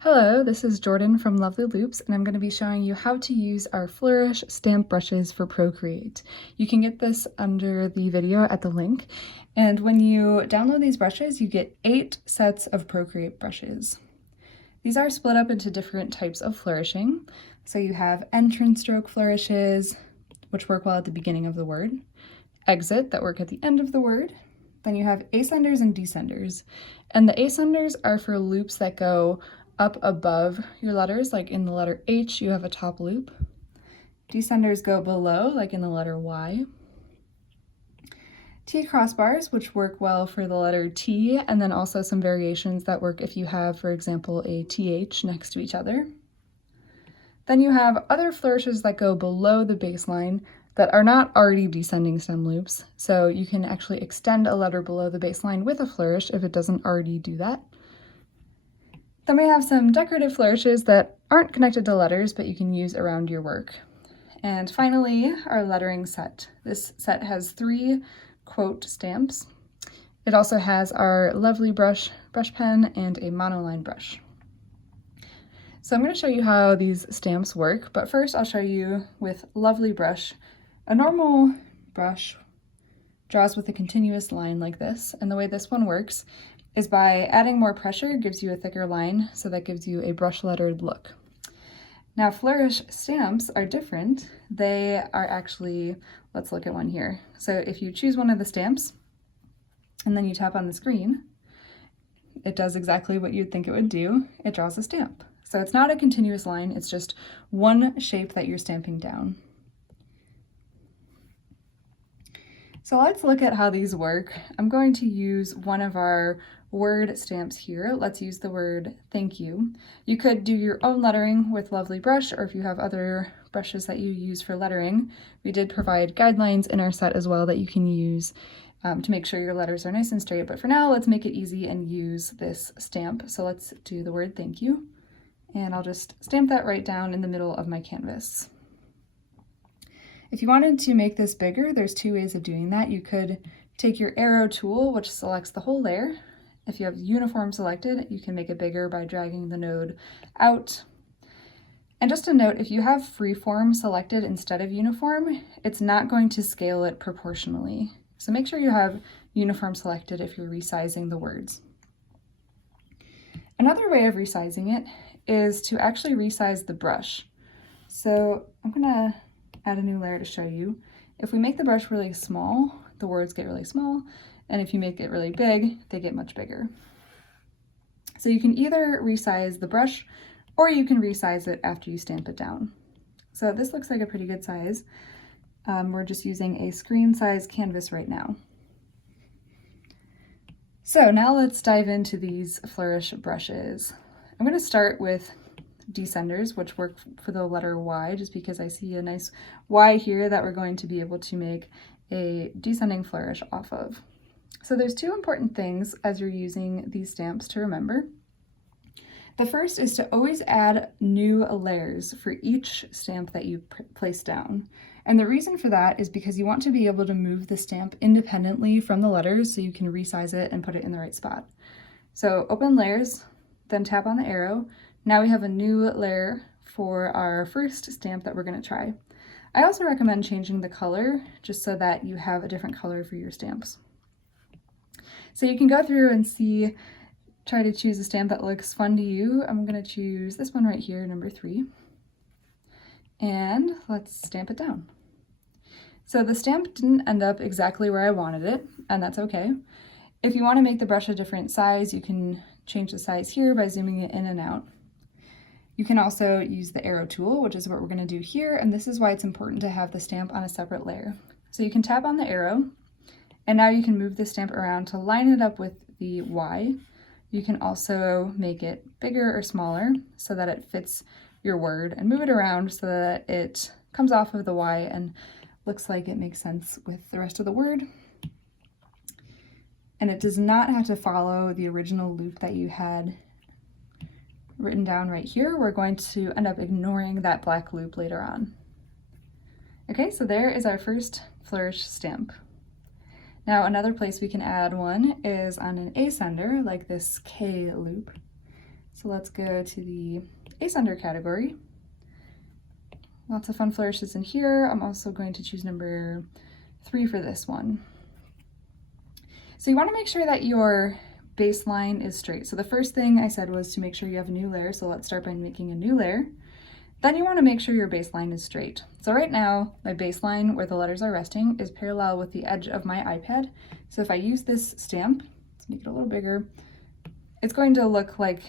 Hello, this is Jordan from Lovely Loops, and I'm going to be showing you how to use our Flourish stamp brushes for Procreate. You can get this under the video at the link, and when you download these brushes, you get 8 sets of Procreate brushes. These are split up into different types of flourishing. So you have entrance stroke flourishes, which work well at the beginning of the word, exit that work at the end of the word. Then you have ascenders and descenders, and the ascenders are for loops that go up above your letters, like in the letter H, you have a top loop. Descenders go below, like in the letter Y. T-crossbars, which work well for the letter T, and then also some variations that work if you have, for example, a TH next to each other. Then you have other flourishes that go below the baseline that are not already descending stem loops, so you can actually extend a letter below the baseline with a flourish if it doesn't already do that. Then we have some decorative flourishes that aren't connected to letters, but you can use around your work. And finally, our lettering set. This set has 3 quote stamps. It also has our Loveleigh brush pen, and a monoline brush. So I'm going to show you how these stamps work, but first I'll show you with Loveleigh brush. A normal brush draws with a continuous line like this, and the way this one works is by adding more pressure, gives you a thicker line, so that gives you a brush lettered look. Now Flourish stamps are different. They are actually, let's look at one here. So if you choose one of the stamps and then you tap on the screen, it does exactly what you'd think it would do. It draws a stamp. So it's not a continuous line, it's just one shape that you're stamping down. So let's look at how these work. I'm going to use one of our word stamps here. Let's use the word thank you. You could do your own lettering with Loveleigh brush, or if you have other brushes that you use for lettering, we did provide guidelines in our set as well that you can use to make sure your letters are nice and straight. But for now, let's make it easy and use this stamp. So let's do the word thank you. And I'll just stamp that right down in the middle of my canvas. If you wanted to make this bigger, there's 2 ways of doing that. You could take your arrow tool, which selects the whole layer. If you have uniform selected, you can make it bigger by dragging the node out. And just a note, if you have freeform selected instead of uniform, it's not going to scale it proportionally. So make sure you have uniform selected if you're resizing the words. Another way of resizing it is to actually resize the brush. So I'm gonna add a new layer to show you. If we make the brush really small, the words get really small, and if you make it really big, they get much bigger. So you can either resize the brush, or you can resize it after you stamp it down. So this looks like a pretty good size. We're just using a screen size canvas right now. So now let's dive into these Flourish brushes. I'm going to start with descenders, which work for the letter Y, just because I see a nice Y here that we're going to be able to make a descending flourish off of. So there's 2 important things as you're using these stamps to remember. The first is to always add new layers for each stamp that you place down. And the reason for that is because you want to be able to move the stamp independently from the letters so you can resize it and put it in the right spot. So open layers, then tap on the arrow. Now we have a new layer for our first stamp that we're going to try. I also recommend changing the color just so that you have a different color for your stamps. So you can go through and try to choose a stamp that looks fun to you. I'm going to choose this one right here, number 3. And let's stamp it down. So the stamp didn't end up exactly where I wanted it, and that's okay. If you want to make the brush a different size, you can change the size here by zooming it in and out. You can also use the arrow tool, which is what we're going to do here, and this is why it's important to have the stamp on a separate layer. So you can tap on the arrow, and now you can move the stamp around to line it up with the Y. You can also make it bigger or smaller so that it fits your word, and move it around so that it comes off of the Y and looks like it makes sense with the rest of the word. And it does not have to follow the original loop that you had written down right here. We're going to end up ignoring that black loop later on. Okay, so there is our first Flourish stamp. Now another place we can add one is on an ascender, like this K loop. So let's go to the ascender category. Lots of fun flourishes in here. I'm also going to choose number 3 for this one. So you want to make sure that your baseline is straight. So the first thing I said was to make sure you have a new layer. So let's start by making a new layer. Then you want to make sure your baseline is straight. So right now, my baseline where the letters are resting is parallel with the edge of my iPad. So if I use this stamp, let's make it a little bigger, it's going to look like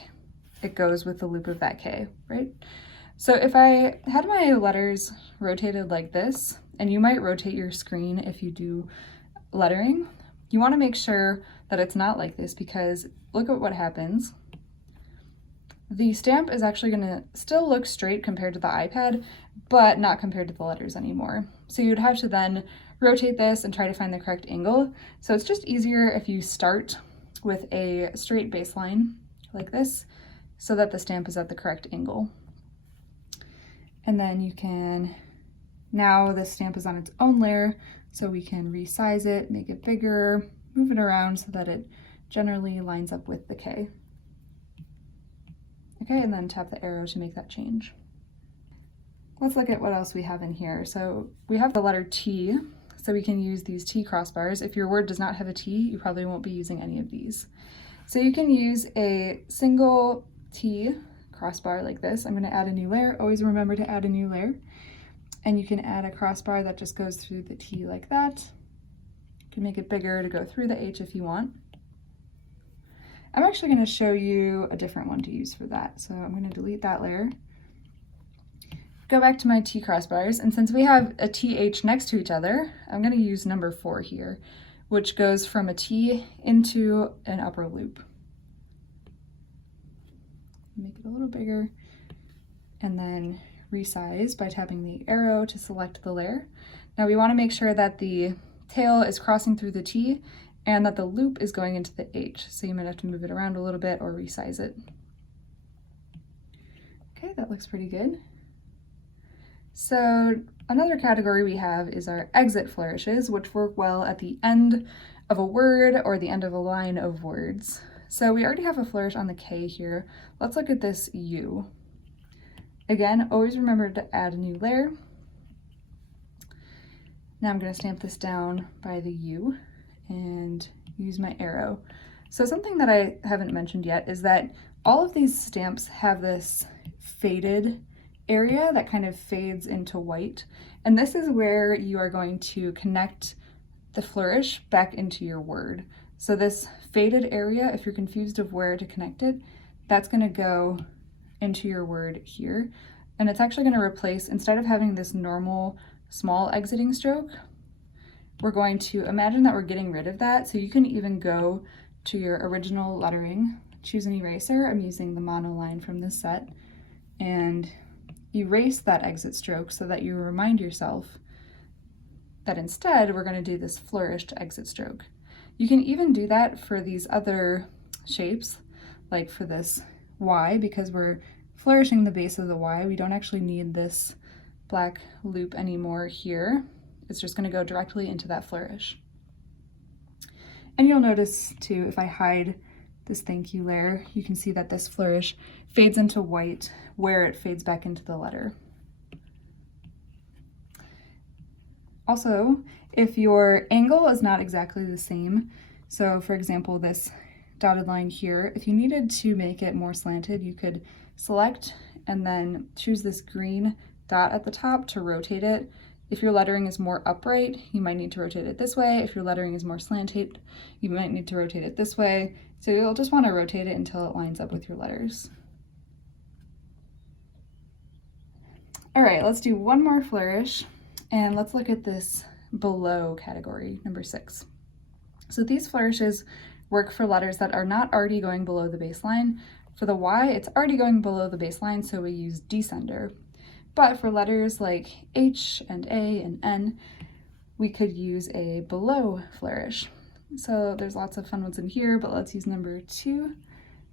it goes with the loop of that K, right? So if I had my letters rotated like this, and you might rotate your screen if you do lettering, you want to make sure that it's not like this, because look at what happens. The stamp is actually going to still look straight compared to the iPad, but not compared to the letters anymore. So you'd have to then rotate this and try to find the correct angle. So it's just easier if you start with a straight baseline like this, so that the stamp is at the correct angle. And then you can, now the stamp is on its own layer, so we can resize it, make it bigger, move it around so that it generally lines up with the K. Okay, and then tap the arrow to make that change. Let's look at what else we have in here. So we have the letter T, so we can use these T-crossbars. If your word does not have a T, you probably won't be using any of these. So you can use a single T crossbar like this. I'm going to add a new layer. Always remember to add a new layer. And you can add a crossbar that just goes through the T like that. You can make it bigger to go through the H if you want. I'm actually going to show you a different one to use for that. So I'm going to delete that layer. Go back to my T crossbars, and since we have a TH next to each other, I'm going to use number 4 here, which goes from a T into an upper loop. Make it a little bigger, and then resize by tapping the arrow to select the layer. Now we want to make sure that the tail is crossing through the T and that the loop is going into the H. So you might have to move it around a little bit or resize it. Okay, that looks pretty good. So another category we have is our exit flourishes, which work well at the end of a word or the end of a line of words. So we already have a flourish on the K here. Let's look at this U. Again, always remember to add a new layer. Now I'm going to stamp this down by the U and use my arrow. So something that I haven't mentioned yet is that all of these stamps have this faded area that kind of fades into white. And this is where you are going to connect the flourish back into your word. So this faded area, if you're confused of where to connect it, that's going to go into your word here. And it's actually going to replace, instead of having this normal small exiting stroke, we're going to imagine that we're getting rid of that. So you can even go to your original lettering, choose an eraser. I'm using the monoline from this set, and erase that exit stroke so that you remind yourself that instead we're going to do this flourished exit stroke. You can even do that for these other shapes, like for this Y, because we're flourishing the base of the Y. We don't actually need this black loop anymore here. It's just going to go directly into that flourish. And you'll notice too, if I hide this thank you layer, you can see that this flourish fades into white where it fades back into the letter. Also, if your angle is not exactly the same, so for example, this dotted line here, if you needed to make it more slanted, you could select and then choose this green dot at the top to rotate it. If your lettering is more upright, you might need to rotate it this way. If your lettering is more slanted, you might need to rotate it this way. So you'll just want to rotate it until it lines up with your letters. All right, let's do one more flourish, and let's look at this below category, number 6. So these flourishes work for letters that are not already going below the baseline. For the Y, it's already going below the baseline, so we use descender. But for letters like H and A and N, we could use a below flourish. So there's lots of fun ones in here, but let's use number 2.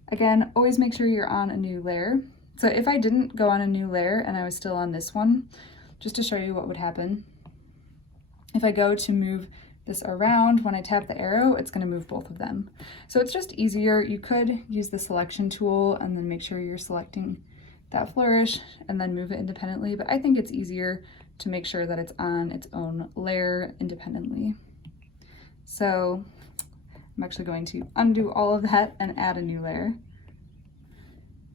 Again, always make sure you're on a new layer. So if I didn't go on a new layer and I was still on this one, just to show you what would happen, if I go to move this around, when I tap the arrow, it's going to move both of them. So it's just easier. You could use the selection tool and then make sure you're selecting that flourish and then move it independently, but I think it's easier to make sure that it's on its own layer independently. So I'm actually going to undo all of that and add a new layer,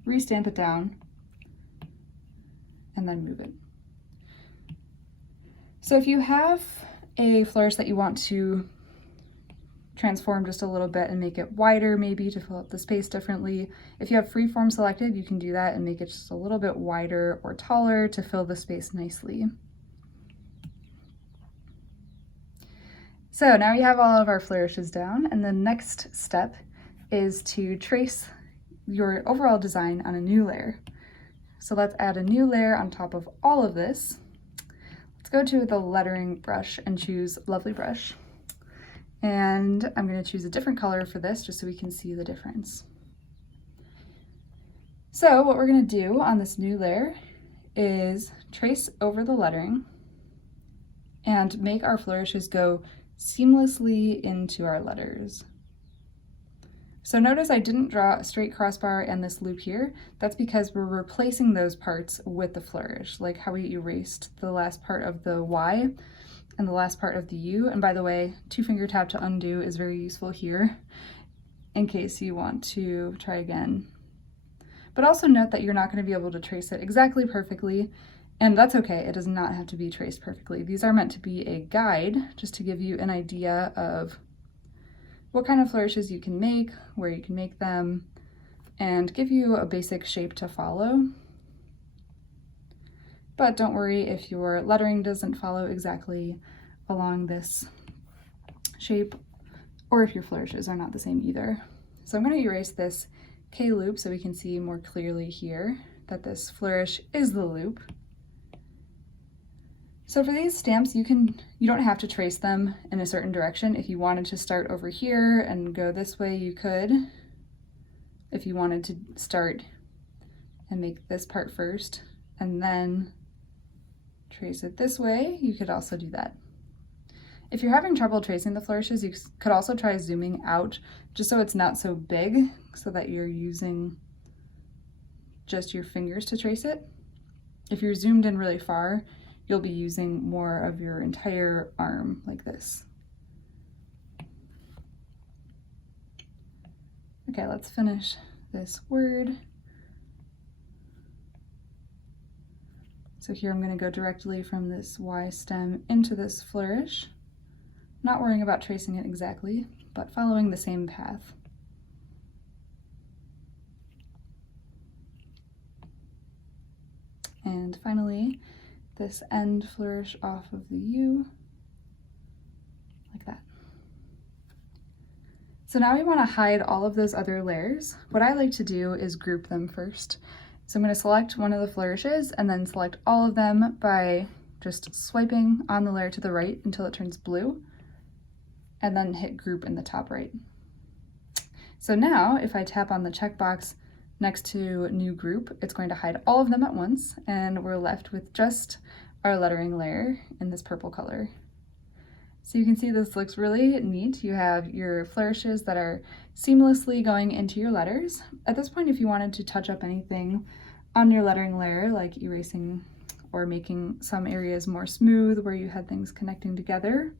restamp it down, and then move it. So if you have a flourish that you want to transform just a little bit and make it wider, maybe to fill up the space differently, if you have freeform selected, you can do that and make it just a little bit wider or taller to fill the space nicely. So now we have all of our flourishes down, and the next step is to trace your overall design on a new layer. So let's add a new layer on top of all of this. Let's go to the lettering brush and choose Loveleigh brush. And I'm going to choose a different color for this just so we can see the difference. So what we're going to do on this new layer is trace over the lettering and make our flourishes go seamlessly into our letters. So notice I didn't draw a straight crossbar and this loop here. That's because we're replacing those parts with the flourish, like how we erased the last part of the Y and the last part of the U. And by the way, 2-finger tap to undo is very useful here in case you want to try again. But also note that you're not going to be able to trace it exactly perfectly, and that's okay. It does not have to be traced perfectly. These are meant to be a guide just to give you an idea of what kind of flourishes you can make, where you can make them, and give you a basic shape to follow. But don't worry if your lettering doesn't follow exactly along this shape, or if your flourishes are not the same either. So I'm going to erase this K loop so we can see more clearly here that this flourish is the loop. So for these stamps, you don't have to trace them in a certain direction. If you wanted to start over here and go this way, you could. If you wanted to start and make this part first and then trace it this way, you could also do that. If you're having trouble tracing the flourishes, you could also try zooming out just so it's not so big, so that you're using just your fingers to trace it. If you're zoomed in really far, you'll be using more of your entire arm like this. Okay, let's finish this word. So here I'm going to go directly from this Y stem into this flourish, not worrying about tracing it exactly, but following the same path. And finally, this end flourish off of the U, like that. So now we want to hide all of those other layers. What I like to do is group them first. So I'm going to select one of the flourishes and then select all of them by just swiping on the layer to the right until it turns blue, and then hit group in the top right. So now if I tap on the checkbox next to new group, it's going to hide all of them at once, and we're left with just our lettering layer in this purple color. So you can see this looks really neat. You have your flourishes that are seamlessly going into your letters. At this point, if you wanted to touch up anything on your lettering layer, like erasing or making some areas more smooth where you had things connecting together,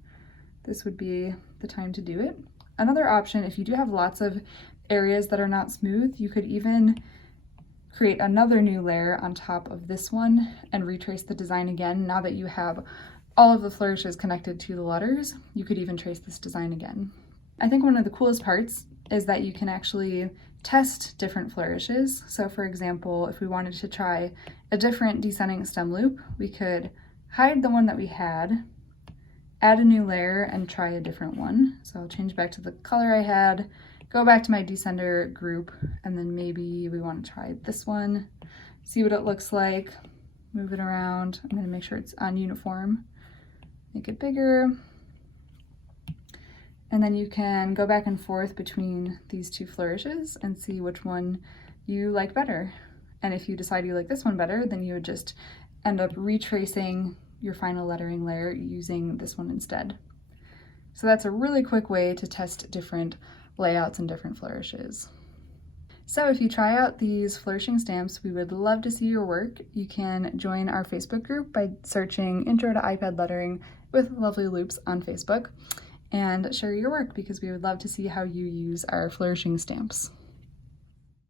this would be the time to do it. Another option, if you do have lots of areas that are not smooth, you could even create another new layer on top of this one and retrace the design again. Now that you have all of the flourishes connected to the letters, you could even trace this design again. I think one of the coolest parts is that you can actually test different flourishes. So for example, if we wanted to try a different descending stem loop, we could hide the one that we had, add a new layer, and try a different one. So I'll change back to the color I had, go back to my descender group, and then maybe we want to try this one, see what it looks like, move it around. I'm going to make sure it's on uniform, make it bigger, and then you can go back and forth between these two flourishes and see which one you like better. And if you decide you like this one better, then you would just end up retracing your final lettering layer using this one instead. So that's a really quick way to test different layouts and different flourishes. So if you try out these flourishing stamps, we would love to see your work. You can join our Facebook group by searching Intro to iPad Lettering with Lovely Loops on Facebook and share your work, because we would love to see how you use our flourishing stamps.